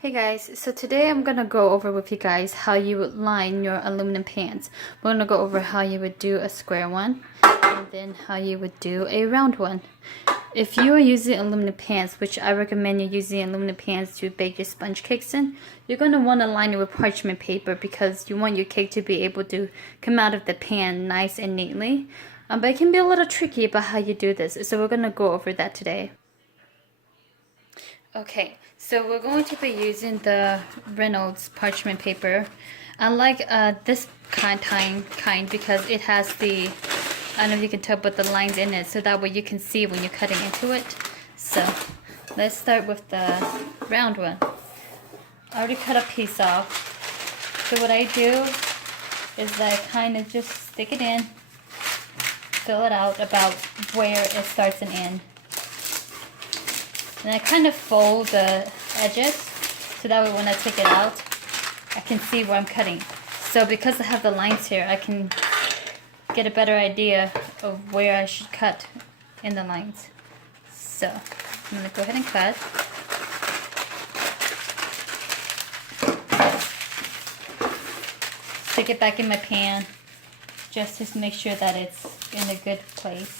Hey guys, so today I'm gonna go over with you guys how you would line your aluminum pans. We're gonna go over how you would do a square one and then how you would do a round one. If you are using aluminum pans, which I recommend you using aluminum pans to bake your sponge cakes in, you're gonna want to line it with parchment paper because you want your cake to be able to come out of the pan nice and neatly. But it can be a little tricky about how you do this, so we're gonna go over that today. Okay, so we're going to be using the Reynolds parchment paper. I like this kind because it has the, I don't know if you can tell, but the lines in it, so that way you can see when you're cutting into it. So let's start with the round one. I already cut a piece off. So what I do is I kind of just stick it in, fill it out about where it starts and ends. And I kind of fold the edges so that way when I take it out, I can see where I'm cutting. So because I have the lines here, I can get a better idea of where I should cut in the lines. So I'm going to go ahead and cut. Stick it back in my pan just to make sure that it's in a good place.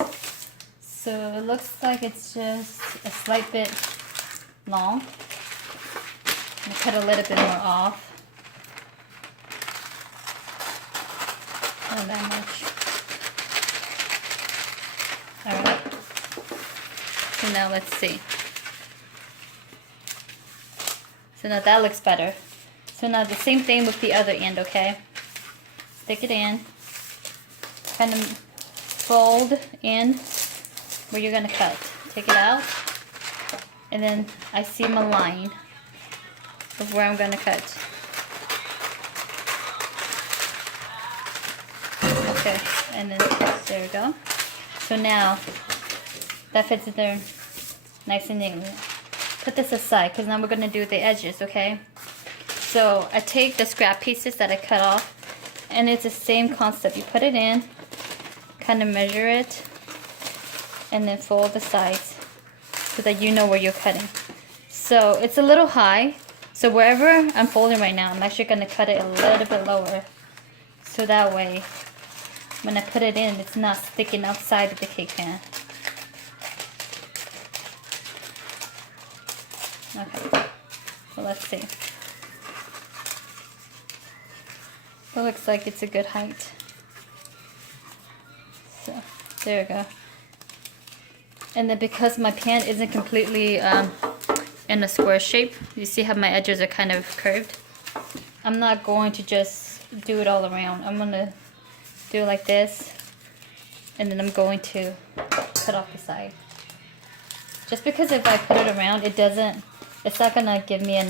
So it looks like it's just a slight bit long. I'm going to cut a little bit more off. Not that much. Alright. So now let's see. So now that looks better. So now the same thing with the other end, okay? Stick it in. Kind of fold in where you're gonna cut. Take it out, and then I see my line of where I'm gonna cut. Okay, and then there we go. So now that fits in there nice and neatly. Put this aside because now we're gonna do the edges, okay? So I take the scrap pieces that I cut off, and it's the same concept. You put it in, kind of measure it, and then fold the sides so that you know where you're cutting. So it's a little high, so wherever I'm folding right now, I'm actually going to cut it a little bit lower, so that way when I put it in, it's not sticking outside of the cake pan. Okay, so let's see. It looks like it's a good height. So there we go. And then because my pan isn't completely in a square shape, you see how my edges are kind of curved? I'm not going to just do it all around. I'm going to do it like this, and then I'm going to cut off the side. Just because if I put it around, it's not going to give me a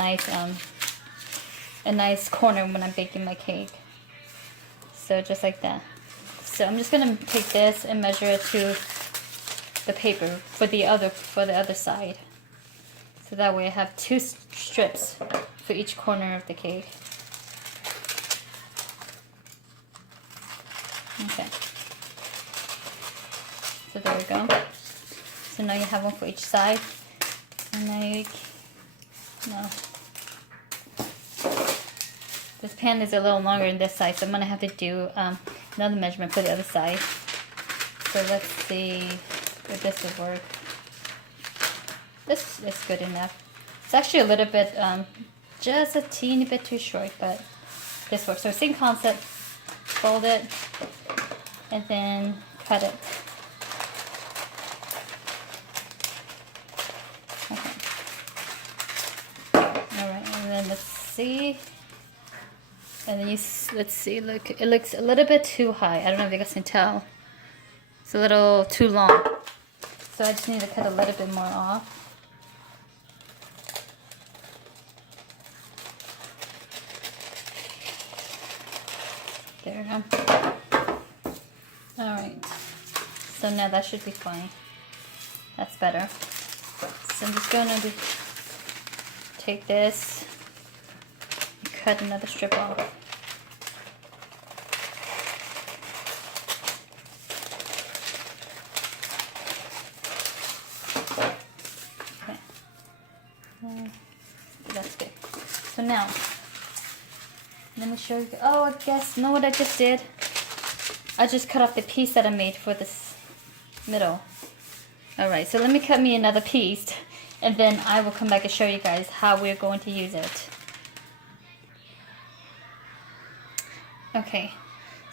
nice corner when I'm baking my cake. So just like that. So I'm just going to take this and measure it to the paper for the other side, so that way I have 2 strips for each corner of the cake. Okay, so there we go. So now you have one for each side, and now this pan is a little longer than this side, so I'm gonna have to do another measurement for the other side. So let's see if this will work. This is good enough. It's actually a little bit, just a teeny bit too short, but this works. So same concept, fold it, and then cut it. Okay. Alright, and then let's see. And then let's see, look, it looks a little bit too high. I don't know if you guys can tell. It's a little too long. So I just need to cut a little bit more off. There we go. Alright. So now that should be fine. That's better. So I'm just going to take this and cut another strip off. That's good. So now, let me show you. Oh, I guess, know what I just did? I just cut off the piece that I made for this middle. Alright, so let me cut me another piece, and then I will come back and show you guys how we're going to use it. Okay,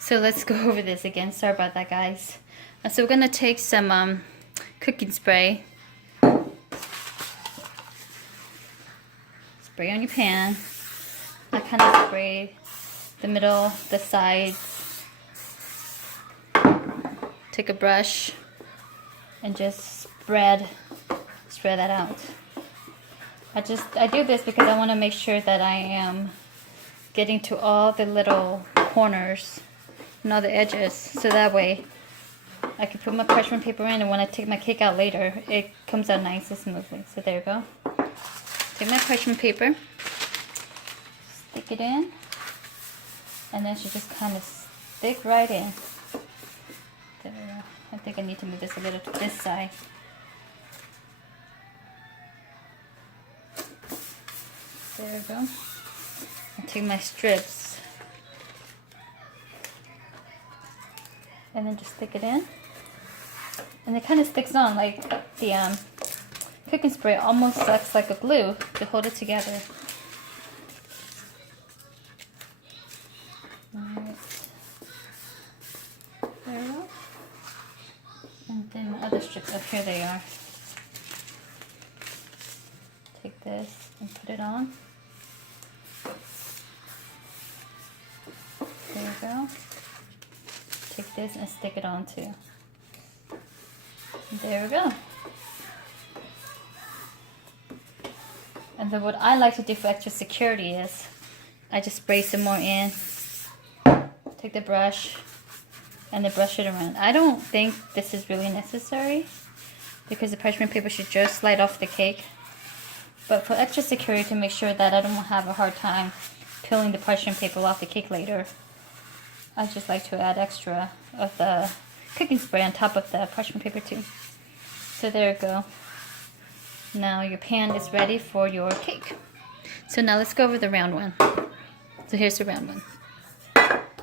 so let's go over this again. Sorry about that, guys. So we're going to take some cooking spray. Spray on your pan. I kind of spray the middle, the sides. Take a brush and just spread that out. I do this because I want to make sure that I am getting to all the little corners and all the edges, so that way I can put my parchment paper in, and when I take my cake out later, it comes out nice and smoothly. So there you go. Take my parchment paper, stick it in, and then she just kind of stick right in. There we go. I think I need to move this a little to this side. There we go. I'll take my strips and then just stick it in. And it kind of sticks on, like the cooking spray almost acts like a glue to hold it together. Alright. There we go. And then my other strips, oh, here they are. Take this and put it on. There we go. Take this and stick it on too. There we go. And then what I like to do for extra security is I just spray some more in. Take the brush and then brush it around. I don't think this is really necessary because the parchment paper should just slide off the cake. But for extra security, to make sure that I don't have a hard time peeling the parchment paper off the cake later, I just like to add extra of the cooking spray on top of the parchment paper too. So there you go. Now your pan is ready for your cake. So now let's go over the round one. So here's the round one.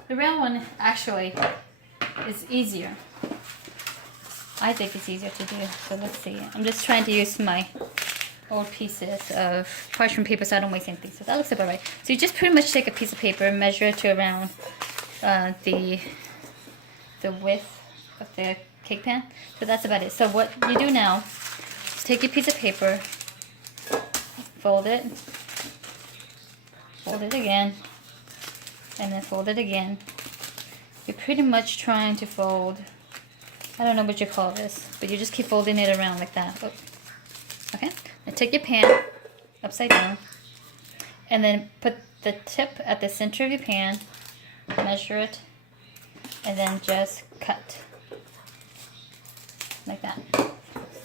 The round one actually is easier. I think it's easier to do. So let's see. I'm just trying to use my old pieces of parchment paper so I don't waste anything. So that looks about right. So you just pretty much take a piece of paper and measure it to around the width of the cake pan. So that's about it. So what you do now is take your piece of paper, fold it again, and then fold it again. You're pretty much trying to fold, I don't know what you call this, but you just keep folding it around like that. Oh. Okay, now take your pan upside down, and then put the tip at the center of your pan, measure it, and then just cut like that.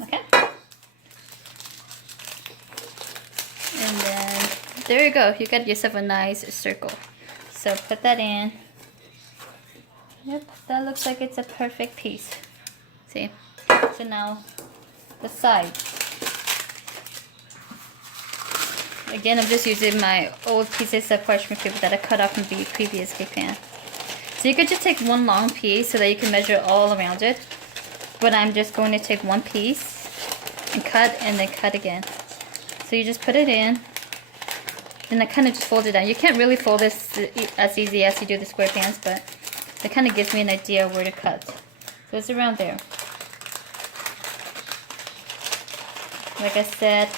Okay, and then there you go, you got yourself a nice circle. So put that in. Yep, that looks like it's a perfect piece. See? So now the sides. Again, I'm just using my old pieces of parchment paper that I cut off from the previous cake pan. So you could just take one long piece so that you can measure all around it. But I'm just going to take one piece and then cut again. So you just put it in, and I kind of just fold it down. You can't really fold this as easy as you do the square pans, but it kind of gives me an idea of where to cut. So it's around there. Like I said,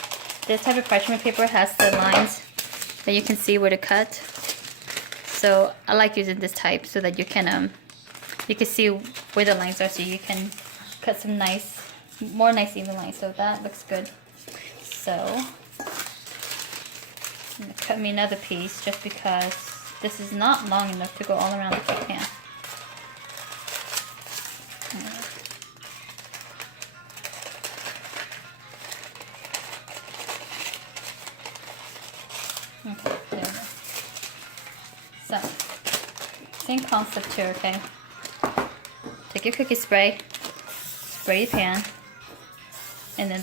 this type of parchment paper has the lines that you can see where to cut. So I like using this type so that you can see where the lines are, so you can cut some more nice even lines. So that looks good. So I'm gonna cut me another piece just because this is not long enough to go all around the cake pan. Okay, there we go. So, same concept here, okay? Take your cookie spray, spray your pan, and then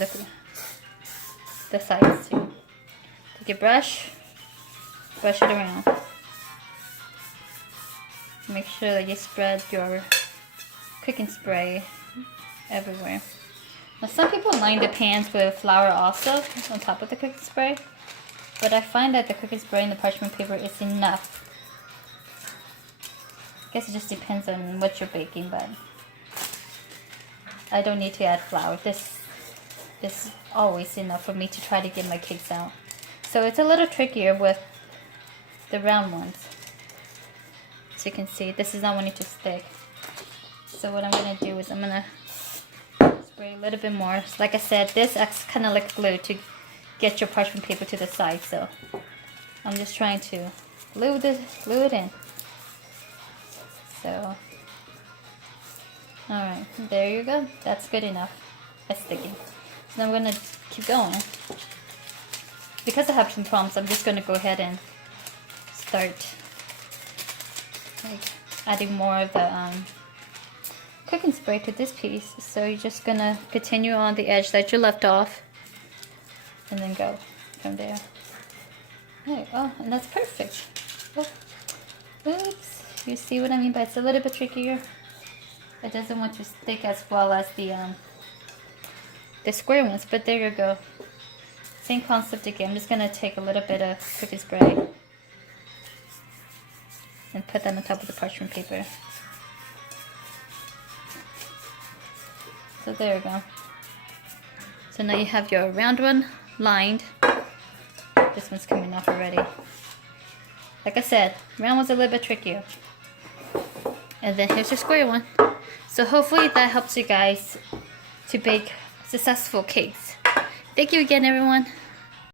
the sides too. Take your brush, brush it around. Make sure that you spread your cooking spray everywhere. Now some people line the pans with flour also on top of the cooking spray, but I find that the cooking spray and the parchment paper is enough. I guess it just depends on what you're baking, but I don't need to add flour. This is always enough for me to try to get my cakes out. So it's a little trickier with the round ones. As you can see, this is not wanting to stick. So what I'm going to do is I'm going to spray a little bit more. Like I said, this acts kind of like glue to get your parchment paper to the side. So I'm just trying to glue it in. So, alright, there you go. That's good enough. That's sticking. So now I'm going to keep going. Because I have some problems, I'm just going to go ahead and start adding more of the cooking spray to this piece. So you're just going to continue on the edge that you left off and then go from there. There you go, and that's perfect. Oh, oops. You see what I mean? But it's a little bit trickier. It doesn't want to stick as well as the square ones, but there you go. Same concept again. I'm just gonna take a little bit of cooking spray and put that on top of the parchment paper. So there you go. So now you have your round one lined. This one's coming off already. Like I said, round one's a little bit trickier. And then here's your square one. So hopefully that helps you guys to bake successful cakes. Thank you again, everyone.